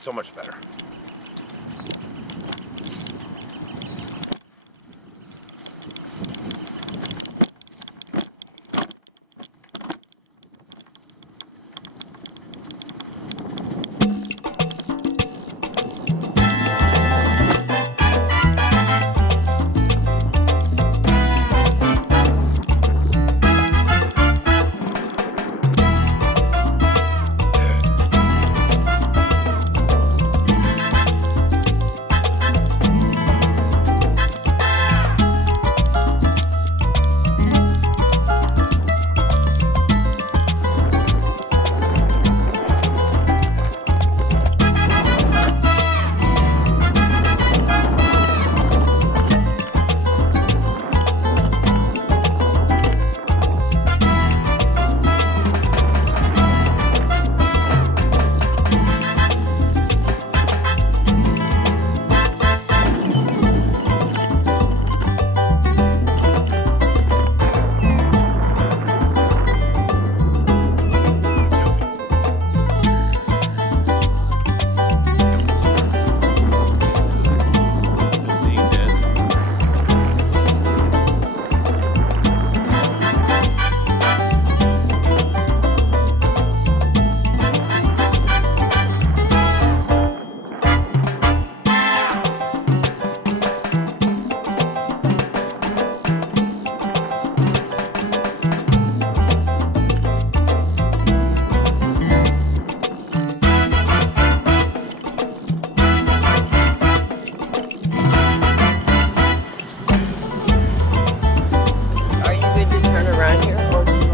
so much better.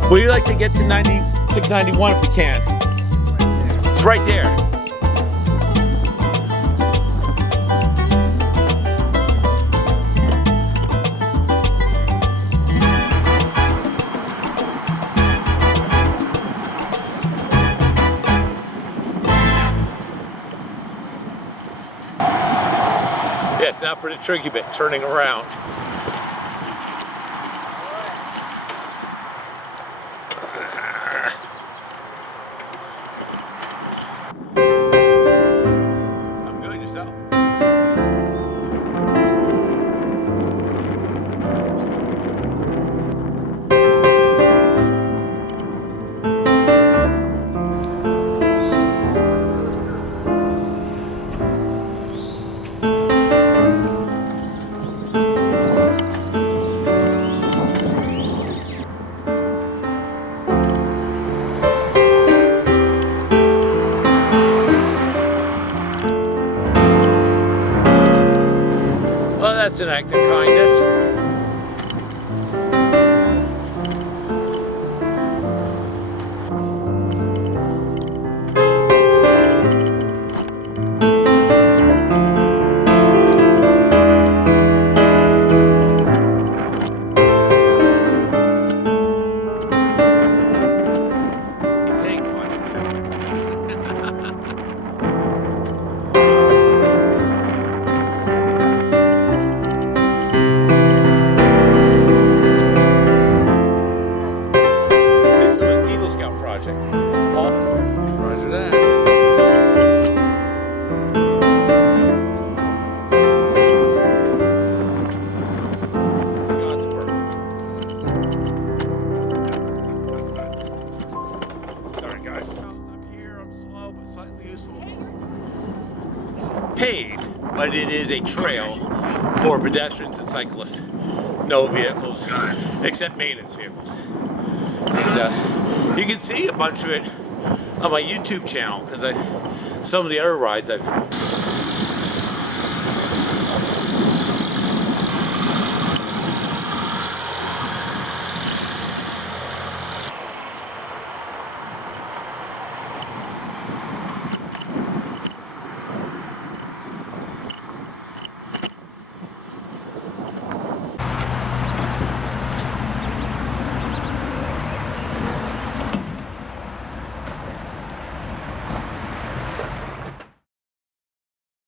Would you like to get to 691 if we can? It's right there. Yes, now for the tricky bit, turning around. That's an act of kindness. Roger that. God's work. Sorry, guys. I'm here, I'm slow, but slightly useful. Paved, but it is a trail for pedestrians and cyclists. No vehicles, except maintenance vehicles. And you can see a bunch of it on my YouTube channel, because some of the other rides I've